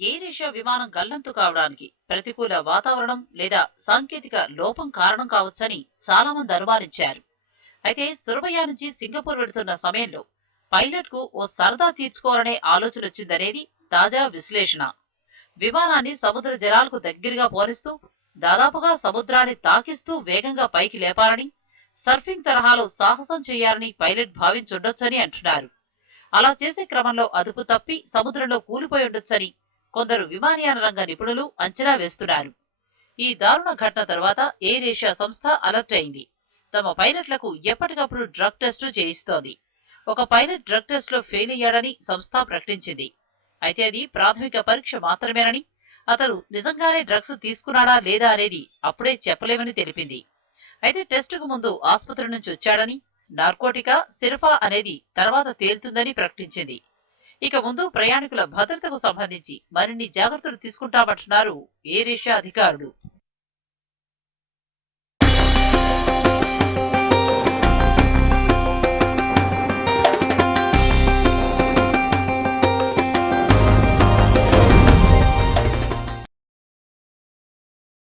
Air Asia విమానం గల్లంతు కావడానికి ప్రతికూల వాతావరణం లేదా సాంకేతిక లోపం కారణం కావచ్చని చాలా మంది అనుమానించారు. అయితే సురభయ నుంచి సింగపూర్ వెడుతున్న సమయంలో పైలట్ కు ఓ సరదా తీర్చుకోవాలనే ఆలోచన వచ్చిందనేది తాజా విశ్లేషణ. విమానాన్ని సముద్ర జలాలకు దగ్గరగా పోనిస్తూ దాదాపుగా సముద్రాన్ని తాకిస్తూ వేగంగా పైకి లేపాలని, సర్ఫింగ్ తరహాలో సాహసం చేయాలని పైలట్ భావించుండొచ్చని అంటున్నారు. అలా చేసే క్రమంలో అదుపు తప్పి సముద్రంలో కూలిపోయి ఉండొచ్చని కొందరు విమానయాన రంగ నిపుణులు అంచనా వేస్తున్నారు. ఈ దారుణ ఘటన తర్వాత ఎయిర్ ఏషియా సంస్థ అలర్ట్ అయింది. తమ పైలట్లకు ఎప్పటికప్పుడు డ్రగ్ టెస్టులు చేయిస్తోంది. ఒక పైలట్ డ్రగ్ టెస్ట్ లో ఫెయిల్ అయ్యాడని సంస్థ ప్రకటించింది. అయితే అది ప్రాథమిక పరీక్ష మాత్రమేనని, అతను నిజంగానే డ్రగ్స్ తీసుకున్నాడా లేదా అనేది అప్పుడే చెప్పలేమని తెలిపింది. అయితే టెస్టుకు ముందు ఆసుపత్రి నుంచి వచ్చాడని, నార్కోటికా సిరఫా అనేది తర్వాత తేలుతుందని ప్రకటించింది. ఇక ముందు ప్రయాణికుల భద్రతకు సంబంధించి మరిన్ని జాగ్రత్తలు తీసుకుంటామంటున్నారు ఎయిర్ ఏషియా అధికారులు.